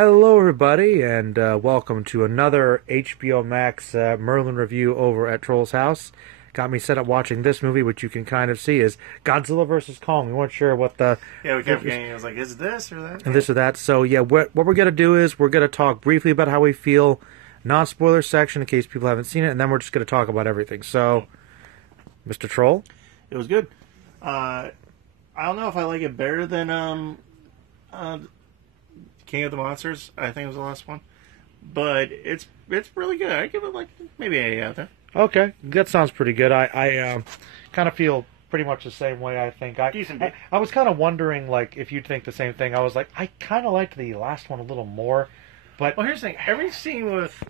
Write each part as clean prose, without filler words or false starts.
Hello, everybody, and welcome to another HBO Max Merlin review over at Troll's house. Got me set up watching this movie, which you can kind of see is Godzilla versus Kong. We weren't sure what the... Yeah, we kept getting, I was like, is this or that? And this or that. So, yeah, what we're going to do is we're going to talk briefly about how we feel, non-spoiler section in case people haven't seen it, and then we're just going to talk about everything. So, Mr. Troll? It was good. I don't know if I like it better than King of the Monsters. I think it was the last one. But it's really good. I give it like maybe 8 out of 10. Okay, that sounds pretty good. I kind of feel pretty much the same way, I think. I was kind of wondering, like, if you'd think the same thing. I was like, I kind of liked the last one a little more. But Well, here's the thing. Every scene with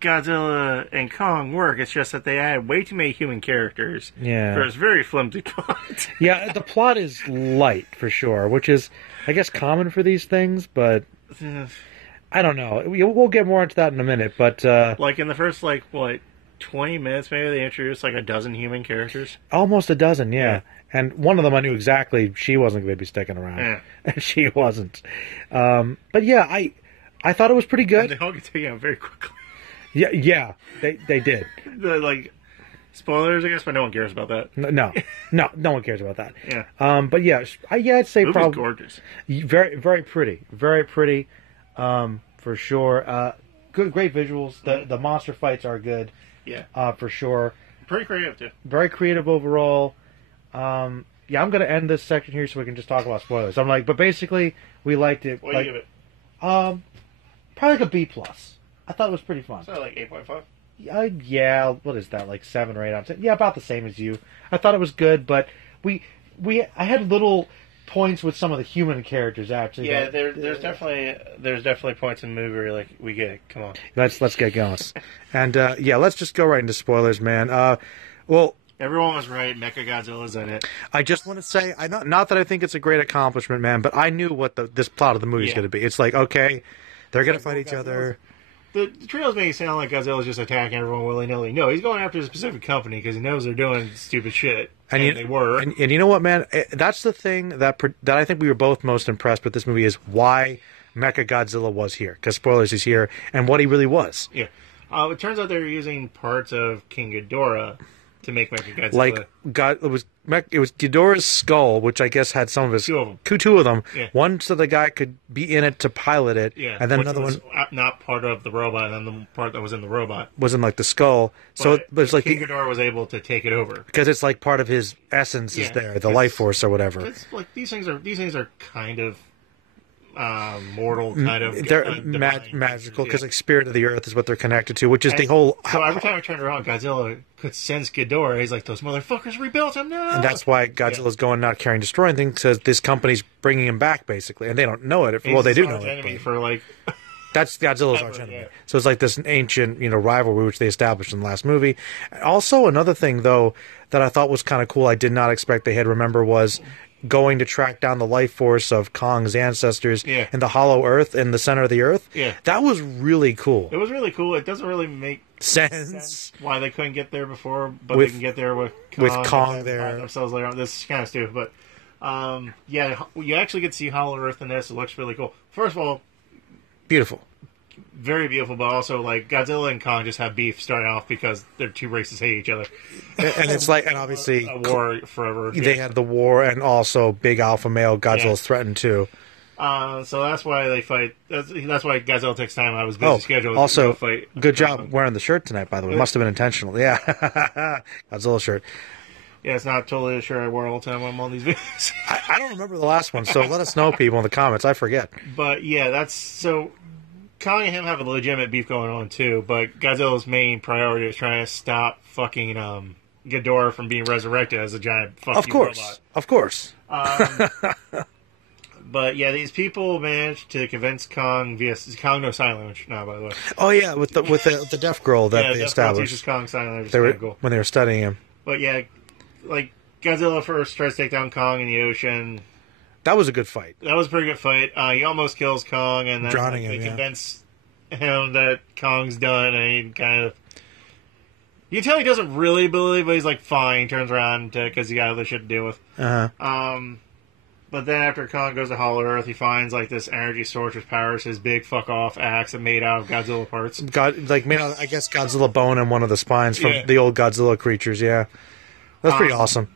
Godzilla and Kong work. It's just that they add way too many human characters for a very flimsy plot. Yeah, the plot is light, for sure, which is, I guess, common for these things, but... I don't know. We'll get more into that in a minute, but... like, in the first, 20 minutes, maybe they introduced, a dozen human characters. Almost a dozen, yeah. And one of them I knew exactly she wasn't going to be sticking around. Yeah. And she wasn't. But yeah, I thought it was pretty good. And they all get taken out very quickly. Yeah, they did. Spoilers, I guess, but no one cares about that. No one cares about that. Yeah. But yeah, I'd say Movie's probably gorgeous. Very, very pretty, for sure. Great visuals. The monster fights are good. Yeah. For sure. Pretty creative too. Very creative overall. Yeah, I'm gonna end this section here so we can just talk about spoilers. But basically, we liked it. What do you give it? Probably like a B+. I thought it was pretty fun. So 8.5. Yeah, what is that, like 7 or 8 out of 10? Yeah, about the same as you. I thought it was good, but I had little points with some of the human characters actually. Yeah, there's definitely points in the movie where we get it. Come on, let's get going, and let's just go right into spoilers, man. Well, everyone was right. Mechagodzilla's in it. I just want to say, not that I think it's a great accomplishment, man, but I knew what this plot of the movie is going to be. It's like, okay, they're going to fight each other. The trailers make it sound like Godzilla's just attacking everyone willy-nilly. No, he's going after a specific company because he knows they're doing stupid shit. And they were. And you know what, man? That's the thing that I think we were both most impressed with this movie is why Mechagodzilla was here. Because, spoilers, he's here. And what he really was. Yeah. It turns out they were using parts of King Ghidorah to make Mechagodzilla. It was Ghidorah's skull, which I guess had some of his... Two of them. Yeah. One so the guy could be in it to pilot it. Yeah. And then another one... not part of the robot, and then the part that was in the robot. Was in, the skull. But it's like... King Ghidorah was able to take it over. Because it's like part of his essence is there, the life force or whatever. It's like these things are kind of... mortal kind of they're magical because spirit of the earth is what they're connected to, which is the whole. So every time I turned around, Godzilla could sense Ghidorah. He's like, "Those motherfuckers rebuilt him now," and that's why Godzilla's going not carrying destroying things because this company's bringing him back basically, and they don't know it. Well, they do know it. That's Godzilla's arch enemy. Yeah. So it's like this ancient, rivalry which they established in the last movie. Also, another thing though that I thought was kind of cool, I did not expect they had remember was going to track down the life force of Kong's ancestors in the hollow earth in the center of the earth. Yeah. That was really cool. It was really cool. It doesn't really make sense why they couldn't get there before, but they can get there with Kong there. Themselves later on. This is kind of stupid, but you actually get to see hollow earth in this. It looks really cool. First of all, beautiful. Very beautiful, but also Godzilla and Kong just have beef starting off because their two races hate each other, and it's and obviously a war forever. They had the war, and also big alpha male Godzilla's threatened too. So that's why they fight. That's why Godzilla takes time out of his busy schedule. Also, to go fight. Good job wearing the shirt tonight. By the way, must have been intentional. Yeah, Godzilla shirt. Yeah, it's not totally a shirt I wear all the time when I'm on these videos. I don't remember the last one, so let us know, people, in the comments. I forget. But yeah, that's so. Kong and him have a legitimate beef going on too, but Godzilla's main priority is trying to stop fucking Ghidorah from being resurrected as a giant fucking robot. Of course. But yeah, these people managed to convince Kong via Kong knows sign language now, by the way. Oh yeah, with the deaf girl that they established. Teaches Kong sign language. When they were studying him. But yeah, Godzilla first tries to take down Kong in the ocean. That was a good fight. That was a pretty good fight. He almost kills Kong, and then they convince him that Kong's done, and he kind of... You can tell he doesn't really believe, but he's like, fine, turns around because he got other shit to deal with. But then after Kong goes to Hollow Earth, he finds like this energy source which powers his big fuck off axe and made out of Godzilla parts. Made out, I guess, Godzilla bone and one of the spines from the old Godzilla creatures. Yeah, that's pretty awesome.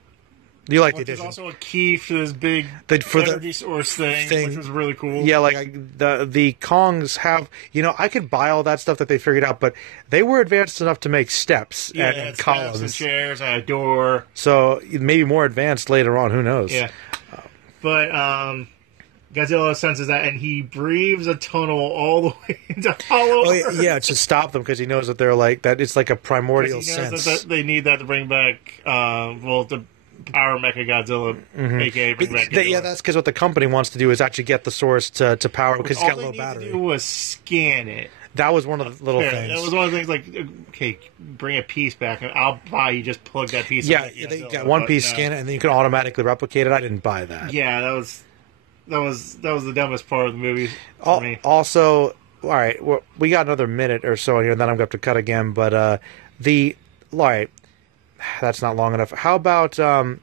You like the addition? There's also a key for this big energy source thing, which was really cool. Yeah, like the Kongs have. I could buy all that stuff that they figured out, but they were advanced enough to make steps and columns and chairs and a door. So maybe more advanced later on. Who knows? Yeah. But Godzilla senses that, and he breathes a tunnel all the way into Hollow Earth. Yeah, to stop them because he knows that they're like that. It's like a primordial sense. That they need that to bring back, the power Mechagodzilla, aka bring back Ghidorah. Yeah, that's because what the company wants to do is actually get the source to power because it's got low battery. All they need to do was scan it. That was one of the little things. That was one of the things like, okay, bring a piece back, and I'll buy you just plug that piece. Yeah, they got one piece, scan it, and then you can automatically replicate it. I didn't buy that. Yeah, that was the dumbest part of the movie for me. Also, all right, we got another minute or so in here, and then I'm going to have to cut again. But all right, that's not long enough. How about how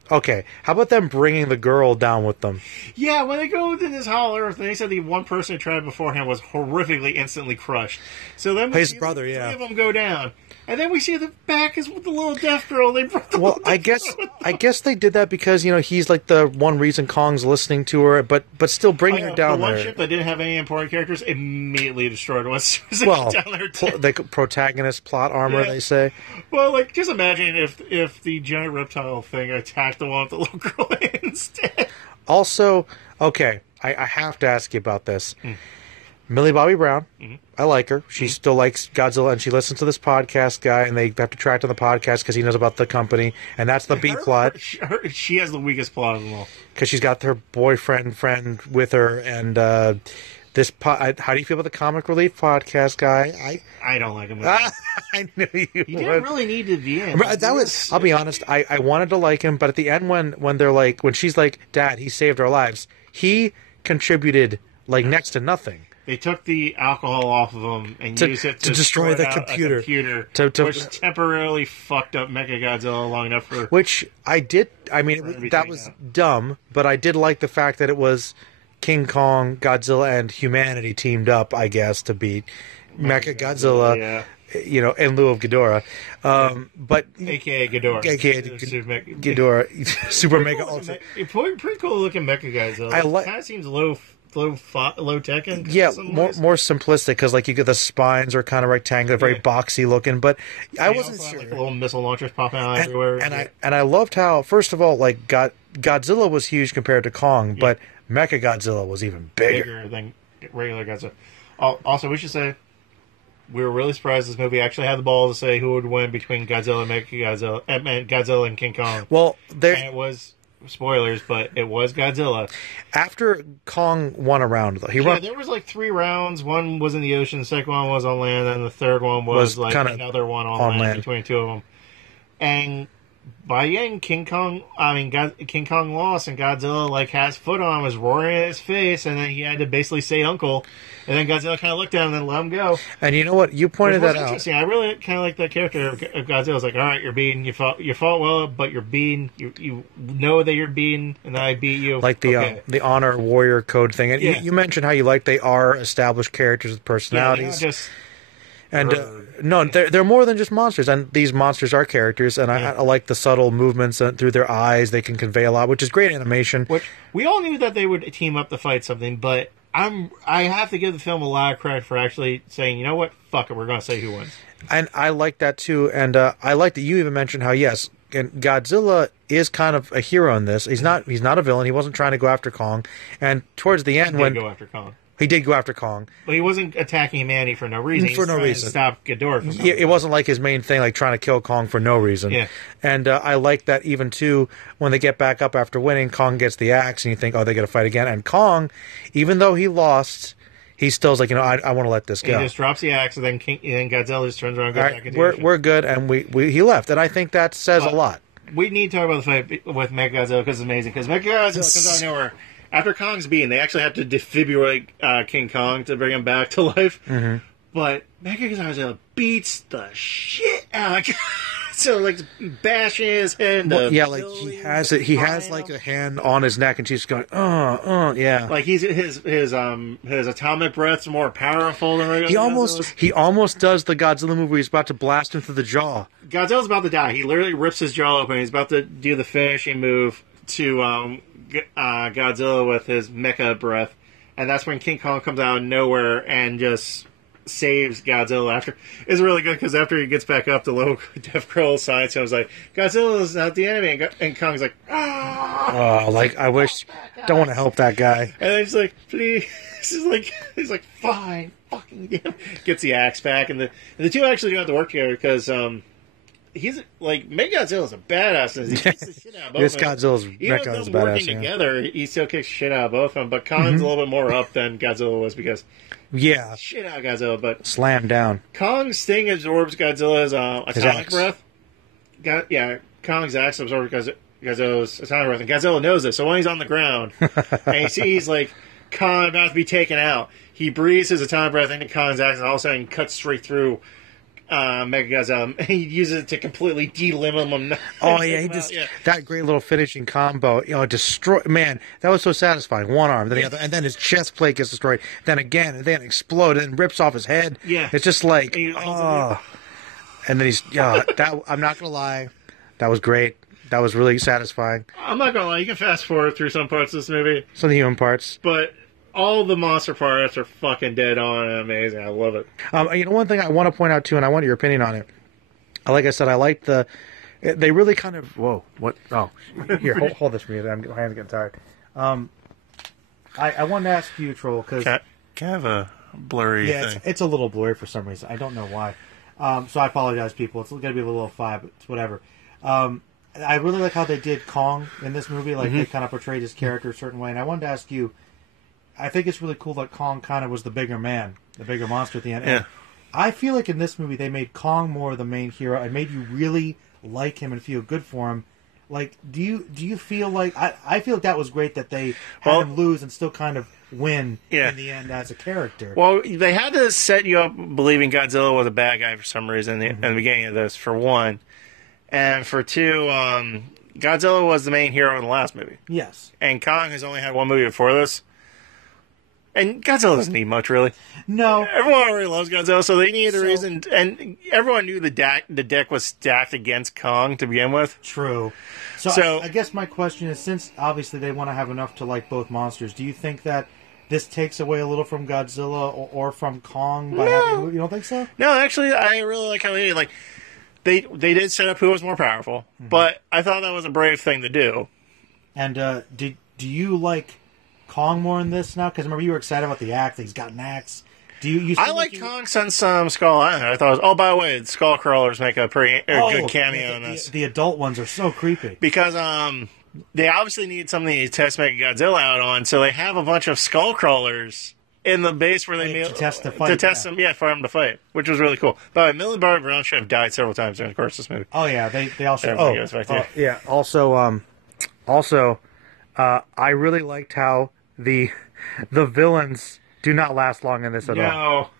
about them bringing the girl down with them? Yeah, when they go within this Hollow Earth, and they said the one person who tried beforehand was horrifically instantly crushed. So then his brother, three of them go down. And then we see the back is with the little deaf girl. They brought the I guess they did that because he's like the one reason Kong's listening to her, but still bringing her down there. The one ship that didn't have any important characters immediately destroyed once they got down there. The protagonist plot armor, they say. Well, like just imagine if the giant reptile thing attacked the one with the little girl instead. Also, okay, I have to ask you about this. Millie Bobby Brown, I like her. She still likes Godzilla, and she listens to this podcast guy, and they have to track down the podcast because he knows about the company, and that's the B plot. She has the weakest plot of them all. Because she's got her friend with her, and this. How do you feel about the Comic Relief podcast guy? I don't like him. I knew you would. He didn't really need to be in. I'll be honest, I wanted to like him, but at the end when they're like, when she's like, Dad, he saved our lives, he contributed like next to nothing. They took the alcohol off of him and used it to destroy the computer. Which temporarily fucked up Mechagodzilla long enough for... Which I did... I mean, that was dumb, but I did like the fact that it was King Kong, Godzilla, and humanity teamed up, I guess, to beat Mechagodzilla, in lieu of Ghidorah. But A.K.A. Ghidorah. A.K.A. Ghidorah. Super Mega Ultra. Pretty cool looking Mechagodzilla. It kind of seems low tech and more simplistic because like you get the spines are kind of rectangular, very boxy looking. But I wasn't sure. Like little missile launchers popping out everywhere. And I loved how first of all like Godzilla was huge compared to Kong, but Mechagodzilla was even bigger than regular Godzilla. Also, we should say we were really surprised this movie actually had the balls to say who would win between Godzilla and Mechagodzilla, Godzilla and King Kong. Well, and it was. Spoilers, but it was Godzilla. After Kong won a round, though, there was like 3 rounds. One was in the ocean, the second one was on land, and the third one was like another one on land between 2 of them. And by the end, King Kong lost, and Godzilla like has foot on, was roaring at his face, and then he had to basically say "Uncle," and then Godzilla kind of looked at him and then let him go. And you know what? You pointed that out. Interesting. I really kind of like that character of Godzilla. It's like, all right, you're beaten. You fought well, but you're beaten. You know that you're beaten, and then I beat you. Like the honor warrior code thing. And you mentioned how you like they are established characters with personalities. No, they're more than just monsters, and these monsters are characters, and I like the subtle movements through their eyes. They can convey a lot, which is great animation. Which we all knew that they would team up to fight something, but I have to give the film a lot of credit for actually saying, you know what, fuck it, we're going to say who wins. And I like that too, and I like that you even mentioned how and Godzilla is kind of a hero in this. He's not a villain. He wasn't trying to go after Kong, and towards the end go after Kong. He did go after Kong. But he wasn't attacking humanity for no reason. He was trying to stop Ghidorah from it wasn't like his main thing, like trying to kill Kong for no reason. Yeah. And I like that even, too, when they get back up after winning, Kong gets the axe, and you think, oh, they got to fight again. And Kong, even though he lost, he still's like, I want to let this go. He just drops the axe, and then Godzilla just turns around and goes back into the we're good, and he left. And I think that says a lot. We need to talk about the fight with Mechagodzilla because it's amazing. Because Mechagodzilla comes out of nowhere. After Kong's beaten, they actually have to defibrillate King Kong to bring him back to life. Mm-hmm. But Mechagodzilla beats the shit out of Godzilla like bashing his head. Yeah, like he has it. He has like a hand on his neck, and she's going, yeah. Like his atomic breath's more powerful than regular. He almost does the Godzilla movie. He's about to blast him through the jaw. Godzilla's about to die. He literally rips his jaw open. He's about to do the finishing move to Godzilla with his mecha breath, and that's when King Kong comes out of nowhere and just saves Godzilla. After it's really good because after he gets back up, the little deaf girl science was like, "Godzilla's not the enemy," and Kong's like, "Ah!" Oh, like I wish. Don't want to help that guy. And then he's like, "Please." He's like, "Fine, fucking damn." Gets the axe back, and the two actually do have to work together because he's like Mechagodzilla's a badass. And he kicks the shit out of both this of them. Godzilla's Even though them working together, he still kicks shit out of both of them. But Kong's a little bit more up than Godzilla was because shit out of Godzilla. But slam down. Kong's thing absorbs Godzilla's atomic breath. Kong's axe absorbs Godzilla's atomic breath, and Godzilla knows this. So when he's on the ground and he sees like Kong about to be taken out, he breathes his atomic breath into Kong's axe, and all of a sudden cuts straight through Mechagodzilla. He uses it to completely delimit him. Oh yeah, that great little finishing combo. Destroy. Man, that was so satisfying. One arm, then the other, and then his chest plate gets destroyed. Then again, and then exploded and rips off his head. Yeah, it's just like and then he's that. I'm not gonna lie, that was great. That was really satisfying. I'm not gonna lie, you can fast forward through some parts of this movie, some of the human parts, but all the monster parts are fucking dead on and amazing. I love it. One thing I want to point out too, and I want your opinion on it. Like I said, I like they really kind of. Whoa! What? Oh, here, hold this for me. My hands getting tired. I wanted to ask you, Troll, because can I have a blurry thing? It's a little blurry for some reason. I don't know why. So I apologize, people. It's going to be a little 5, but it's whatever. I really like how they did Kong in this movie. Like they kind of portrayed his character a certain way, and I wanted to ask you. I think it's really cool that Kong kind of was the bigger man, the bigger monster at the end. Yeah. And I feel like in this movie they made Kong more the main hero and made you really like him and feel good for him. Like, do you feel like I feel like that was great that they had him lose and still kind of win in the end as a character. Well, they had to set you up believing Godzilla was a bad guy for some reason in the beginning of this, for one. And for two, Godzilla was the main hero in the last movie. Yes. And Kong has only had one movie before this. And Godzilla doesn't need much, really. No. Everyone already loves Godzilla, so they needed a reason. And everyone knew the deck was stacked against Kong to begin with. True. So I guess my question is, since obviously they want to have enough to like both monsters, do you think that this takes away a little from Godzilla or from Kong? You don't think so? No, actually, I really like how they did. Like, they did set up who was more powerful, but I thought that was a brave thing to do. And do you like Kong more in this now? Because remember you were excited about the axe. He's got an axe. I like Kong since Skull Island. I thought, by the way, the Skull Crawlers make a pretty good cameo in this. The adult ones are so creepy. Because they obviously need something to test Mechagodzilla out on, so they have a bunch of Skull Crawlers in the base where they to test the fight. To test them, for them to fight, which was really cool. By the way, Millie Bobby Brown should have died several times during the course of this movie. Oh yeah, they also. Yeah. Also, I really liked how the villains do not last long in this at all.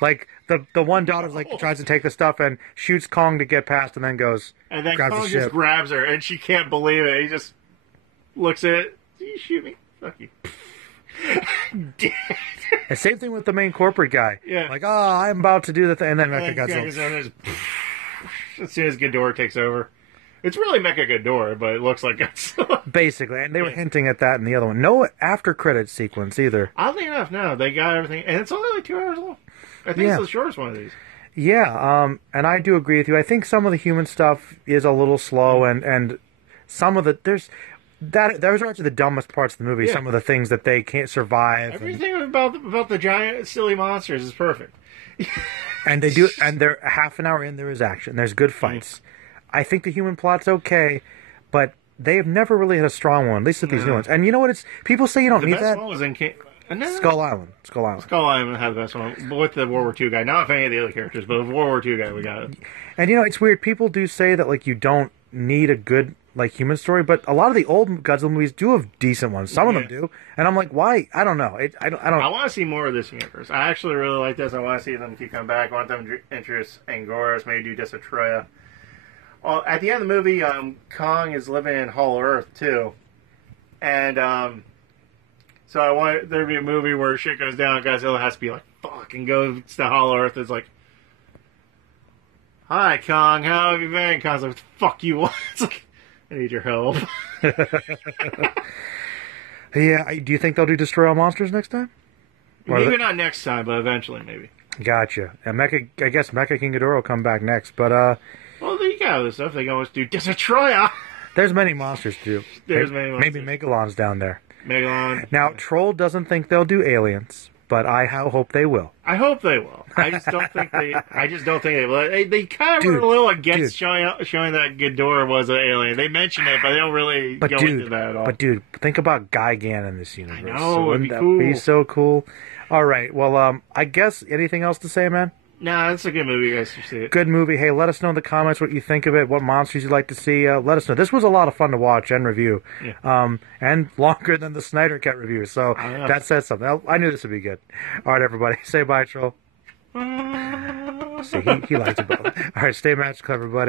Like the one daughter's tries to take the stuff and shoots Kong to get past, and then goes and then grabs Kong the ship. Just grabs her, and she can't believe it. He just looks at it. You shoot me, fuck you. And same thing with the main corporate guy. Yeah, like I'm about to do the thing, and then Mechagodzilla. As soon as Ghidorah takes over. It's really Mechagodzilla, but it looks like Godzilla. Basically, and they were hinting at that in the other one. No after-credit sequence either. Oddly enough, no. They got everything, and it's only like 2 hours long. I think it's the shortest one of these. Yeah, and I do agree with you. I think some of the human stuff is a little slow, and some of the... Those are actually the dumbest parts of the movie, some of the things that they can't survive. Everything about the giant, silly monsters is perfect. And they do, and they're half an hour in, there is action. There's good fights. I think the human plot's okay, but they have never really had a strong one, at least with these new ones. And you know what? People say you don't need that. The best one was in Skull Island. Skull Island had the best one with the World War II guy. Not with any of the other characters, but with the World War II guy, we got it. And it's weird. People do say that you don't need a good human story, but a lot of the old Godzilla movies do have decent ones. Some of them do, and I'm like, why? I don't know. I don't. I want to see more of this universe. I actually really like this. I want to see them keep coming back. I want them to introduce Angoras, maybe do Destroya. Well, at the end of the movie, Kong is living in Hollow Earth too, and so I want there to be a movie where shit goes down. Godzilla has to be like, "Fuck," and goes to Hollow Earth. It's like, "Hi, Kong. How have you been?" Kong's like, "Fuck you." It's like, I need your help. Yeah, do you think they'll do Destroy All Monsters next time? Maybe not next time, but eventually, maybe. Gotcha. And I guess Mecha King Ghidorah will come back next, but well, they got other stuff. They can always do Destroyer. There's many monsters too. There's many monsters. Maybe Megalon's down there. Megalon. Now, Troll doesn't think they'll do aliens, but I hope they will. I hope they will. I just don't think they. Will. They kind of were a little against showing that Ghidorah was an alien. They mentioned it, but they don't really go into that at all. But dude, think about Gigan in this universe. I know, it'd be cool. Be so cool. All right. Well, I guess anything else to say, man? No, it's a good movie. You guys should see it. Good movie. Hey, let us know in the comments what you think of it, what monsters you'd like to see. Let us know. This was a lot of fun to watch and review. Yeah. And longer than the Snyder Cut review, so that says something. I knew this would be good. All right, everybody. Say bye, Troll. See, he likes it both. All right, stay magical, everybody.